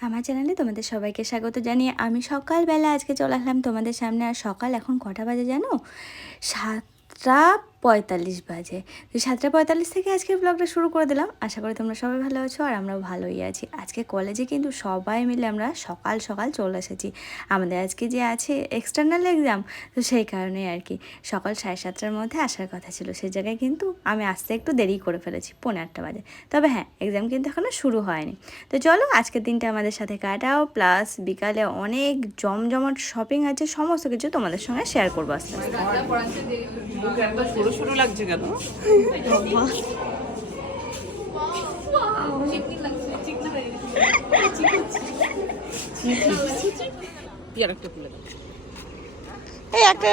আমার চ্যানেলে তোমাদের সবাইকে স্বাগত জানিয়ে আমি সকালবেলা আজকে চলে আসলাম তোমাদের সামনে। আর সকাল এখন কটা বাজে জানো? সাতটা পঁয়তাল্লিশ বাজে। তো সাতটা পঁয়তাল্লিশ থেকে আজকে ব্লগটা শুরু করে দিলাম। আশা করি তোমরা সবাই ভালো আছো আর আমরাও ভালোই আছি। আজকে কলেজে কিন্তু সবাই মিলে আমরা সকাল সকাল চলে এসেছি। আমাদের আজকে যে আছে এক্সটার্নাল এক্সাম তো সেই কারণে আর কি। সকাল সাড়ে সাতটার মধ্যে আসার কথা ছিল। সেই জায়গায় কিন্তু আমি আসতে একটু দেরি করে ফেলেছি পনেরো আটটা বাজে। তবে হ্যাঁ এক্সাম কিন্তু এখনও শুরু হয়নি। তো চলো, আজকের দিনটা আমাদের সাথে কাটাও। প্লাস বিকালে অনেক জমজমাট শপিং আছে, সমস্ত কিছু তোমাদের সঙ্গে শেয়ার করব আস্তে সরু সরু লাগছে কেন? এই একটা।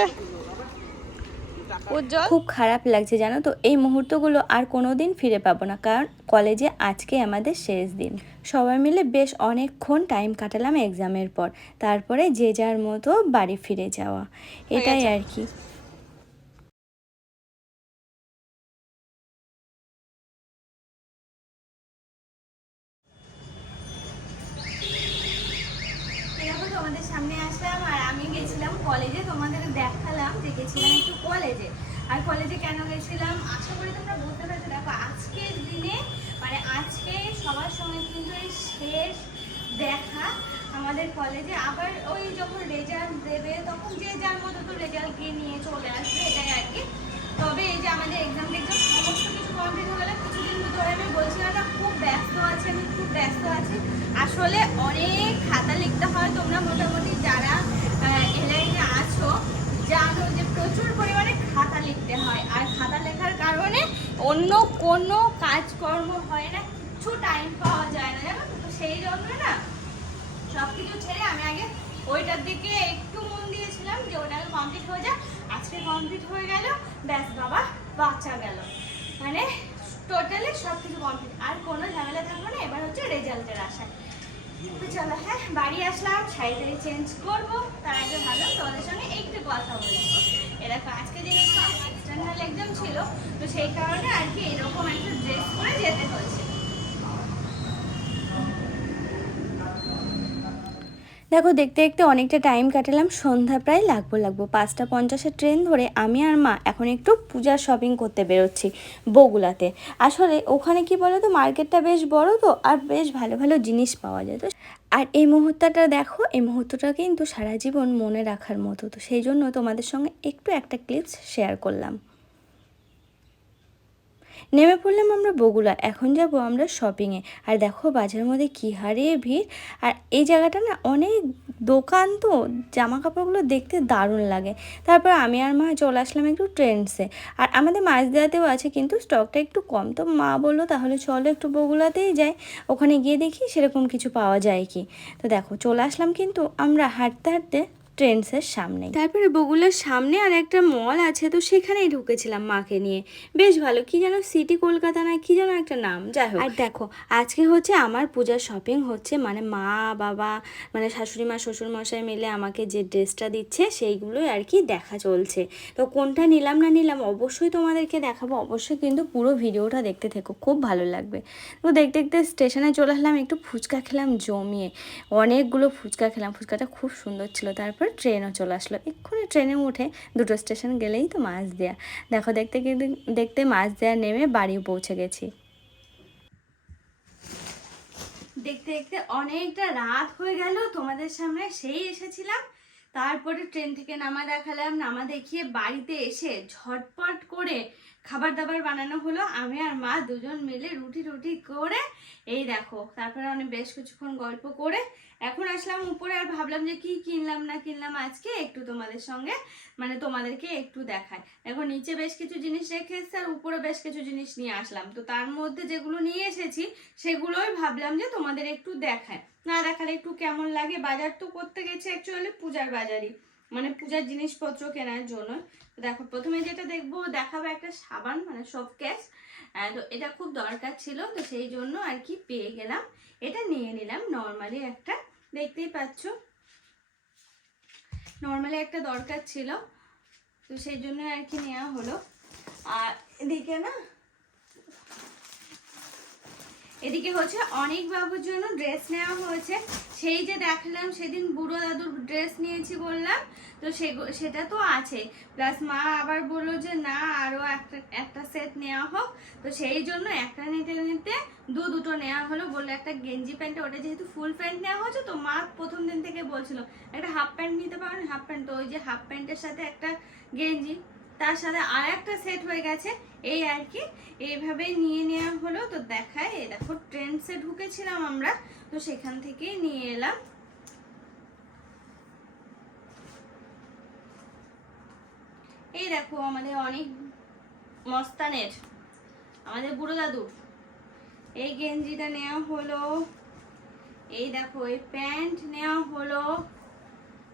খুব খারাপ লাগছে জানো তো এই মুহূর্তগুলো আর কোনো দিন ফিরে পাবো না কারণ কলেজে আজকে আমাদের শেষ দিন। সবাই মিলে বেশ অনেকক্ষণ টাইম কাটালাম এক্সামের পর তারপরে যে যার মতো বাড়ি ফিরে যাওয়া। এটাই আর কি। আসলাম আর আমি গেছিলাম কলেজে তোমাদের দেখালাম যে গেছিলাম একটু কলেজে আর কলেজে কেন গেছিলাম? আশা করি তোমরা বুঝতে পারছ। দেখো, আজকের দিনে মানে আজকে সবার সঙ্গে কিন্তু এই শেষ দেখা আমাদের কলেজে আবার ওই যখন রেজাল্ট দেবে, তখন যে যার মতো তো রেজাল্ট দিয়ে নিয়ে চলে আসবে, এটাই আর কি। তবে এই যে আমাদের এক্সাম টেক্সাম সমস্ত কিছু কমপ্লিট হয়ে গেলে। ধরে আমি বলছিলাম না খুব ব্যস্ত আছি, আমি খুব ব্যস্ত আছি। আসলে অনেক খাতা লিখতে হয় তোমরা মোটামুটি যারা এলাইনে আছো, জানো যে প্রচুর পরিমাণে খাতা লিখতে হয়। আর খাতা লেখার কারণে অন্য কোনো কাজকর্ম হয় না, কিছু টাইম পাওয়া যায় না, জানো? তো? সেই জন্য না সব কিছু ছেড়ে আমি আগে ওইটার দিকে একটু মন দিয়েছিলাম যে ওটাকে কমপ্লিট হয়ে যাক। আজকে কমপ্লিট হয়ে গেল, ব্যাস বাবা, বাচ্চা গেল। মানে টোটালি সব কিছু কমপ্লিট আর কোনো ঝামেলা থাকবে না, এবার হচ্ছে রেজাল্টের আশা চলো হ্যাঁ বাড়ি আসলাম শাড়ি টাড়ি চেঞ্জ করব। তার আগে ভালো, তোমাদের সঙ্গে একটু কথা বলব এরকম আজকে যেহেতু এক্সটার্নাল এক্সাম ছিল, তো সেই কারণে আর কি এরকম একটা ড্রেস করে যেতে হয়েছে দেখো, দেখতে দেখতে অনেকটা টাইম কাটালাম। সন্ধ্যা প্রায় লাগবো লাগবো। পাঁচটা পঞ্চাশের ট্রেন ধরে আমি আর মা এখন একটু পূজার শপিং করতে বেরোচ্ছি বগুলাতে আসলে ওখানে কি বলো তো মার্কেটটা বেশ বড় তো, আর বেশ ভালো ভালো জিনিস পাওয়া যায়। তো আর এই মুহূর্তটা দেখো, এই মুহূর্তটা কিন্তু সারা জীবন মনে রাখার মতো। তো সেই জন্য তোমাদের সঙ্গে একটু একটা ক্লিপস শেয়ার করলাম। নেমে পড়লাম আমরা বগুলা এখন যাব আমরা শপিংয়ে আর দেখো বাজারের মধ্যে কী হারে ভিড়। আর এই জায়গাটা না অনেক দোকান তো জামা কাপড়গুলো দেখতে দারুণ লাগে। তারপর আমি আর মা চলে আসলাম একটু ট্রেন্ডসে আর আমাদের মাছ দেওয়াতেও আছে, কিন্তু স্টকটা একটু কম। তো মা বলল, তাহলে চলো একটু বগুলাতেই যাই। ওখানে গিয়ে দেখি সেরকম কিছু পাওয়া যায় কি? তো দেখো চলে আসলাম কিন্তু আমরা হাঁটতে হাঁটতে ট্রেন্ডসের সামনে তারপরে বগুলার সামনে আর একটা মল আছে তো সেখানেই ঢুকেছিলাম মাকে নিয়ে। বেশ ভালো কি যেন সিটি কলকাতা না কি যেন একটা নাম যাই হোক। আর দেখো আজকে হচ্ছে আমার পূজার শপিং হচ্ছে মানে মা বাবা মানে শাশুড়ি মা শ্বশুর মশাই মিলে আমাকে যে ড্রেসটা দিচ্ছে সেইগুলোই আর কি দেখা চলছে। তো কোনটা নিলাম না নিলাম অবশ্যই তোমাদেরকে দেখাবো অবশ্যই কিন্তু পুরো ভিডিওটা দেখতে থেকো খুব ভালো লাগবে। তো দেখতে দেখতে স্টেশনে চলে আসলাম একটু ফুচকা খেলাম জমিয়ে। অনেকগুলো ফুচকা খেলাম ফুচকাটা খুব সুন্দর ছিল। তারপর ট্রেনও চলে আসলো। এক্ষুনি ট্রেনে উঠে দুটো স্টেশন গেলেই তো মাছ দেয়া। দেখো, দেখতে দেখতে মাছ দেয়া নেমে বাড়ি পৌঁছে গেছি। দেখতে দেখতে অনেকটা রাত হয়ে গেল। তোমাদের সামনে সেই এসেছিলাম। তারপরে ট্রেন থেকে নামা দেখালাম, নামা দেখিয়ে বাড়িতে এসে ঝটপট করে খাবার দাবার বানানো হলো। আমি আর মা দুজন মিলে রুটি রুটি করে, এই দেখো, তারপরে অনেক বেশ কিছুক্ষণ গল্প করে এখন আসলাম উপরে আর ভাবলাম যে কি কিনলাম, না কিনলাম আজকে একটু তোমাদের সঙ্গে মানে তোমাদেরকে একটু দেখায় এখন নিচে বেশ কিছু জিনিস রেখে এসেছি আর উপরে বেশ কিছু জিনিস নিয়ে আসলাম। তো তার মধ্যে যেগুলো নিয়ে এসেছি, সেগুলোই ভাবলাম যে তোমাদের একটু দেখায় না দেখালে একটু লাগে, বাজার তো করতে গেছে অ্যাকচুয়ালি পূজার বাজারই। মানে পূজার জিনিসপত্র কেনার জন্য। দেখো, প্রথমে যেটা দেখব, দেখাবো একটা সাবান মানে সব ক্যাশ তো এটা খুব দরকার ছিল, তো সেই জন্য আর কি পেয়ে গেলাম। এটা নিয়ে নিলাম নর্মালি একটা। দেখতেই পাচ্ছ? নর্মালি একটা দরকার ছিল, তো সেই জন্য আর কি নেওয়া হলো। আর এদিকে না এদিকে হচ্ছে অনেক বাবুর জন্য ড্রেস নেওয়া হয়েছে। সেই যে দেখালাম, সেদিন বুড়ো দাদুর ড্রেস নিয়েছি বললাম, তো সেগু- সেটা তো আছে। প্লাস মা আবার বলল যে, না আরও একটা একটা সেট নেওয়া হোক। তো সেই জন্য একটা নিতে নিতে দু দুটো নেওয়া হলো। বলল একটা গেঞ্জি প্যান্ট, ওটা যেহেতু ফুল প্যান্ট নেওয়া হয়েছে, তো মা প্রথম দিন থেকে বলছিল, একটা হাফ প্যান্ট নিতে পারেন হাফ প্যান্ট তো ওই যে হাফ প্যান্টের সাথে একটা গেঞ্জি তার সাথে আর একটা সেট হয়ে গেছে। এই আর কি, এইভাবে নিয়ে নেওয়া হলো। তো দেখায়, এই দেখো ট্রেন্ডসে ঢুকেছিলাম আমরা। তো সেখান থেকেই নিয়ে এলাম। এই দেখো, আমাদের অনেক মস্তানের আমাদের বুড়ো দাদুর এই গেঞ্জিটা নেওয়া হলো। এই দেখো, এই প্যান্ট নেওয়া হলো।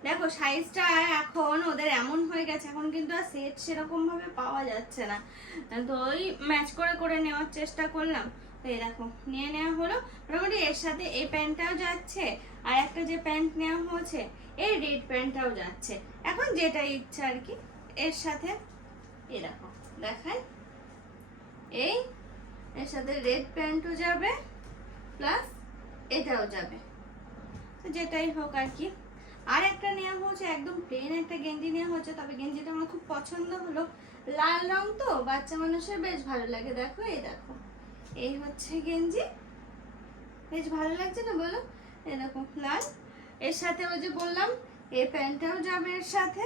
দেখো সাইজটা এখন ওদের এমন হয়ে গেছে, এখন কিন্তু আর সেট সেরকম ভাবে পাওয়া যাচ্ছে না। তো ওই ম্যাচ করে করে নেওয়ার চেষ্টা করলাম। তো এই দেখো, নিয়ে নেওয়া হলো। মোটামুটি এর সাথে এই প্যান্টটাও যাচ্ছে, আর একটা যে প্যান্ট নেওয়া হয়েছে, এই রেড প্যান্টটাও যাচ্ছে। এখন যেটা ইচ্ছা আর কি, এর সাথে এই দেখো দেখায় এই, এর সাথে রেড প্যান্টও যাবে প্লাস এটাও যাবে। যেটাই হোক আর কি। আর একটা নেওয়া হচ্ছে একদম প্লেন একটা গেঞ্জি নেওয়া হচ্ছে তবে গেঞ্জিটা আমার খুব পছন্দ হলো। লাল রং তো, বাচ্চা মানুষের বেশ ভালো লাগে, দেখো, এই দেখো। এই হচ্ছে গেঞ্জি। বেশ ভালো লাগছে না, বলো? দেখো, লাল। এর সাথে ওই যে বললাম এই প্যান্টটাও যাবে এর সাথে,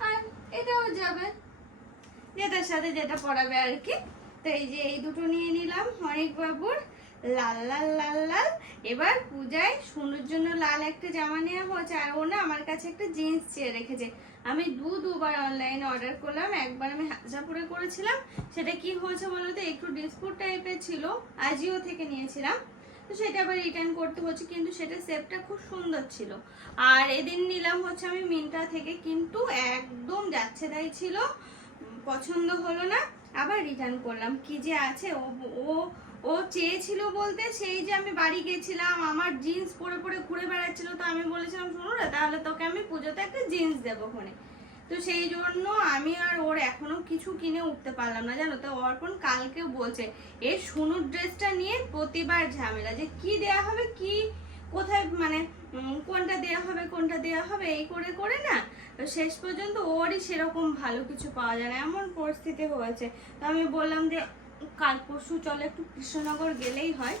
আর এটাও যাবে। যেটার সাথে যেটা পড়াবে আর কি। তো এই যে এই দুটো নিয়ে নিলাম, অনেক বাবুর। লাল লাল লাল লাল। এবার পূজায় সোনুর জন্য লাল একটা জামা নেওয়া হয়েছে, আর ও না আমার কাছে একটা জিন্স চেয়ে রেখেছে। আমি দু, দুবার অনলাইনে অর্ডার করলাম, একবার আমি হাজাপুরে করেছিলাম। সেটা কি হয়েছে বলতো একটু ডিসপুট টাইপের ছিল, আজিও থেকে নিয়েছিলাম। তো সেটা আবার রিটার্ন করতে হচ্ছে, কিন্তু সেটা সেপটা খুব সুন্দর ছিল। আর এদিন নিলাম হচ্ছে আমি মিন্ত্রা থেকে, কিন্তু একদম যাচ্ছে তাই ছিল পছন্দ হলো না। আবার রিটার্ন করলাম। কি যে আছে? ও ও ও চেয়েছিল বলতে সেই যে আমি বাড়ি গেছিলাম, আমার জিন্স পরে পরে ঘুরে বেড়াচ্ছিল, তো আমি বলেছিলাম শোনো না তাহলে তোকে আমি পুজোতে একটা জিন্স দেবো ওখানে তো সেই জন্য আমি আর ওর এখনও কিছু কিনে উঠতে পারলাম না, জানো তো? অর্পণ কালকেও বলছে এর সোনুর ড্রেসটা নিয়ে প্রতিবার ঝামেলা, যে কি দেয়া হবে, কি, কোথায় মানে কোনটা দেয়া হবে, কোনটা দেয়া হবে, এই করে করে না? শেষ পর্যন্ত ওরই সেরকম ভালো কিছু পাওয়া যায় না, এমন পরিস্থিতি হয়েছে। তো আমি বললাম যে কাল পরশু চলো একটু কৃষ্ণনগর গেলেই হয়।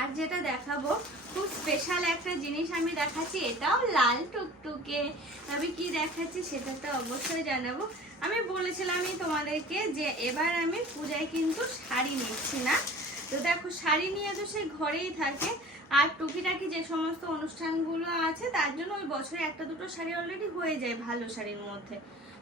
আর যেটা দেখাবো, খুব স্পেশাল একটা জিনিস আমি দেখাচ্ছি, এটাও লাল টুকটুকে। আমি কি দেখাচ্ছি সেটা তো অবশ্যই জানাব। আমি বলেছিলামই তোমাদেরকে যে এবার আমি পূজায় কিন্তু শাড়ি নিচ্ছি না। তো দেখো, শাড়ি নিয়ে তো সে ঘরেই থাকে। আর টুকিটাকি যে সমস্ত অনুষ্ঠানগুলো আছে, তার জন্য ওই বছরে একটা দুটো শাড়ি অলরেডি হয়ে যায় ভালো শাড়ির মধ্যে।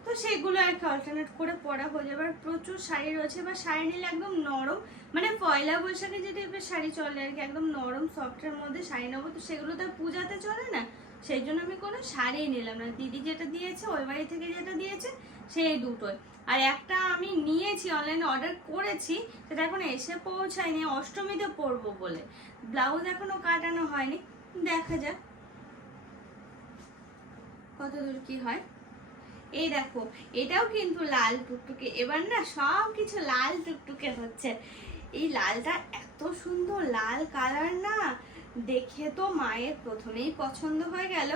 তো সেগুলো আর কি অল্টারনেট করে পরা হয়ে যাবে। আর প্রচুর শাড়ি রয়েছে বা শাড়ি নিলে একদম নরম মানে পয়লা বৈশাখে যে টাইপের শাড়ি চলে আর কি, একদম নরম সফটের মধ্যে শাড়ি নেব। তো সেগুলো তো পূজাতে চলে না? সেই জন্য আমি কোনো শাড়ি নিলাম না। দিদি যেটা দিয়েছে, ওই বাড়ি থেকে যেটা দিয়েছে, সেই দুটোই। আর একটা আমি নিয়েছি অনলাইনে অর্ডার করেছি, সেটা এখন এসে পৌঁছায়নি, অষ্টমীতে পরবো বলে। ব্লাউজ এখনও কাটানো হয়নি। দেখা যাক কত দূর কি হয়। এই দেখো, এটাও কিন্তু লাল টুকটুকে। এবার না সব কিছু লাল টুকটুকে হচ্ছে। এই লালটা এত সুন্দর, লাল কালার না। দেখে তো মায়ের প্রথমেই পছন্দ হয়ে গেল।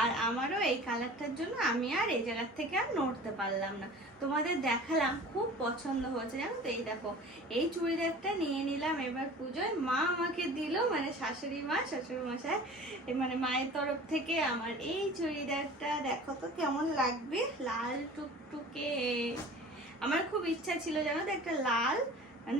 আর আমারও এই কালারটার জন্য আমি আর এই জায়গার থেকে আর নড়তে পারলাম না। তোমাদের দেখালাম, খুব পছন্দ হয়েছে জানো তো? এই দেখো, এই চুড়িদারটা নিয়ে নিলাম এবার পুজোয়। মা আমাকে দিল মানে শাশুড়ি মা শাশুড়ি মশাই মানে মায়ের তরফ থেকে আমার এই চুড়িদারটা। দেখো তো কেমন লাগবে, লাল টুকটুকে। আমার খুব ইচ্ছা ছিল জানো তো একটা লাল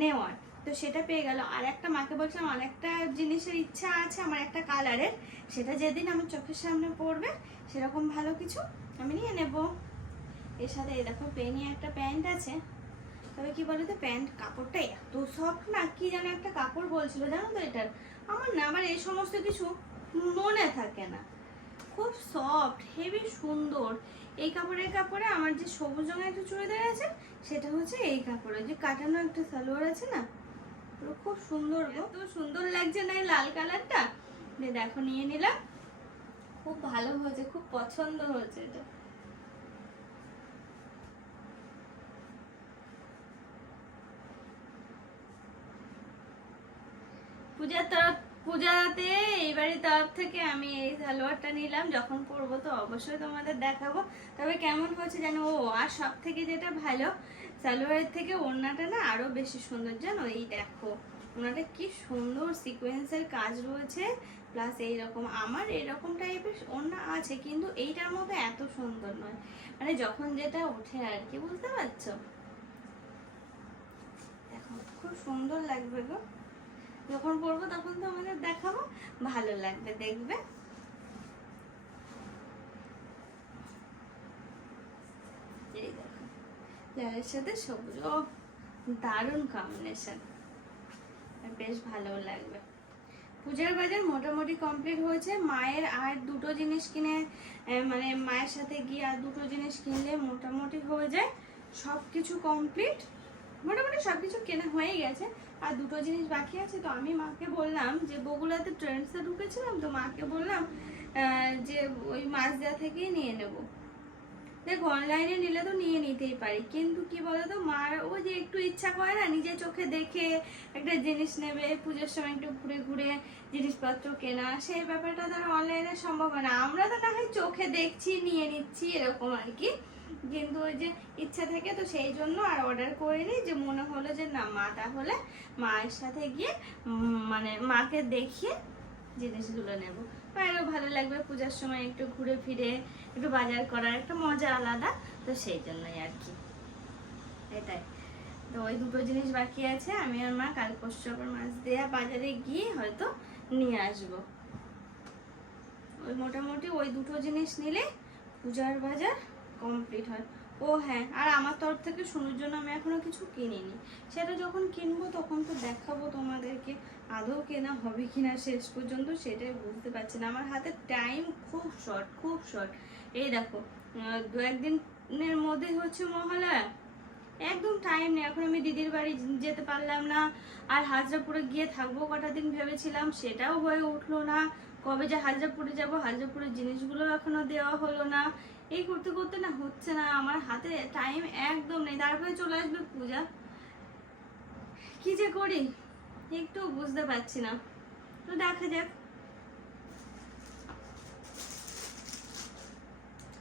নেওয়ার। তো সেটা পেয়ে গেল। আর একটা মাকে বলছিলাম একটা জিনিসের ইচ্ছা আছে আমার একটা কালারের। সেটা যেদিন আমার চোখের সামনে পড়বে, সেরকম ভালো কিছু আমি নিয়ে নেব। এর সাথে দেখো পেনি একটা প্যান্ট আছে। তবে কি বলতো, প্যান্ট কাপড়টা এত সফট না, কি যেন একটা কাপড় বলছিল জানো তো এটার? আমার না আবার এই সমস্ত কিছু মনে থাকে না। খুব সফট হেভি সুন্দর। এই কাপড়ের কাপড়ে আমার যে সবুজ রঙের একটা চুড়িদার আছে, সেটা হচ্ছে এই কাপড়ে। যে কাটানো একটা সালোয়ার আছে না খুব সুন্দর তো সুন্দর লাগছে না লাল কালারটা? দেখো, নিয়ে নিলাম। খুব ভালো হয়েছে, খুব পছন্দ হয়েছে এটা। পূজার তরফ, পূজাতে এইবারের তরফ থেকে আমি এই সালোয়ারটা নিলাম। যখন পরবো তো অবশ্যই তোমাদের দেখাবো। তবে কেমন হচ্ছে জানো, ও আর সব থেকে যেটা ভালো সালোয়ারের থেকে ওড়নাটা না আরও বেশি সুন্দর। জানো? এই দেখো ওনাটা কি সুন্দর সিকোয়েন্সের কাজ রয়েছে। প্লাস এইরকম, আমার এরকম টাইপের ওড়না আছে, কিন্তু এইটার মতো এত সুন্দর নয়। মানে যখন যেটা ওঠে আর কি, বুঝতে পারছ? দেখো, খুব সুন্দর লাগবে গো। যখন পরবো তখন তো আমাদের দেখাবো, ভালো লাগবে, দেখবে এই দেখো লালের সাথে সবুজ ও দারুণ কম্বিনেশন বেশ ভালো লাগবে। পূজার বাজার মোটামুটি কমপ্লিট হয়েছে। মায়ের আর দুটো জিনিস কিনে মানে মায়ের সাথে গিয়ে আর দুটো জিনিস কিনলে মোটামুটি হয়ে যায়। সব কিছু কমপ্লিট মোটামুটি সব কিছু কেনা হয়ে গেছে। আর দুটো জিনিস বাকি আছে। তো আমি মাকে বললাম যে বগুলাতে ট্রেন্ডসে ঢুকেছিলাম তো মাকে বললাম যে ওই মাছদা থেকেই নিয়ে নেব। দেখো অনলাইনে নিলে তো নিয়ে নিতেই পারি। কিন্তু কি বলতো, মার ও যে একটু ইচ্ছা করে না নিজে চোখে দেখে একটা জিনিস নেবে, পুজোর সময় একটু ঘুরে ঘুরে জিনিসপত্র কেনা, সেই ব্যাপারটা তার অনলাইনে সম্ভব হয় না। আমরা তো না হয় চোখে দেখছি, নিয়ে নিচ্ছি, এরকম আর কি। কিন্তু ওই যে ইচ্ছা থাকে তো সেই জন্য আর অর্ডার করিনি যে মনে হলো যে না, মা তাহলে মায়ের সাথে গিয়ে মানে মাকে দেখিয়ে জিনিসগুলো নেব। মায়েরও ভালো লাগবে, পূজার সময় একটু ঘুরে ফিরে, একটু বাজার করার একটা মজা আলাদা, তো সেই জন্যই আর কি। এটাই। তো ওই দুটো জিনিস বাকি আছে, আমি আর মা কাল পরশু মাছ দেয়া বাজারে গিয়ে হয়তো নিয়ে আসব। ওই মোটামুটি ওই দুটো জিনিস নিলে পূজার বাজার কমপ্লিট হয়। ও হ্যাঁ আর আমার তরফ থেকে শুনুর জন্য আমি এখনও কিছু কিনিনি। সেটা যখন কিনবো তখন তো দেখাবো তোমাদেরকে আদৌ কেনা হবে কিনা শেষ পর্যন্ত সেটাই বুঝতে পারছি না। আমার হাতে টাইম খুব শর্ট খুব শর্ট এই দেখো দু একদিনের মধ্যে হচ্ছে মহালয়া। একদম টাইম নেই, এখন আমি দিদির বাড়ি যেতে পারলাম না। আর হাজরাপুরে গিয়ে থাকব কটা দিন ভেবেছিলাম, সেটাও হয়ে উঠল না। কবে যে হাজরাপুরে যাব, হাজরাপুরের জিনিসগুলো এখনও দেওয়া হলো না। এই করতে করতে না হচ্ছে না, আমার হাতে টাইম একদম নেই। তারপরে চলে আসবে পূজা। কি যে করি, একটু বুঝতে পারছি না। তো দেখা যাক।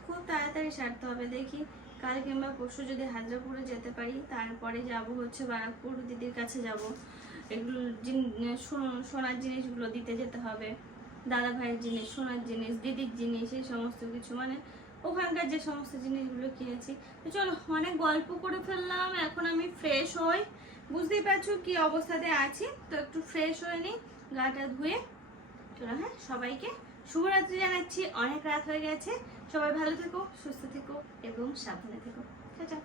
খুব তাড়াতাড়ি সারতে হবে, দেখি। কাল কিংবা পরশু যদি হাজরাপুরে যেতে পারি, তারপরে যাব হচ্ছে বারাকপুর দিদির কাছে যাব। এগুলো সোনার জিনিসগুলো দিতে যেতে হবে। দাদা ভাইয়ের জিনিস, সোনার জিনিস, দিদির জিনিস, এই সমস্ত কিছু মানে ওখানকার যে সমস্ত জিনিসগুলো কিনেছি। তো চলো, অনেক গল্প করে ফেললাম, এখন আমি ফ্রেশ হই। বুঝতেই পারছ কি অবস্থাতে আছি? তো একটু ফ্রেশ হয়ে নিই গাটা ধুয়ে। চলো হ্যাঁ সবাইকে শুভরাত্রি জানাচ্ছি, অনেক রাত হয়ে গেছে। সবাই ভালো থেকো, সুস্থ থেকো এবং সাবধানে থেকো। চা।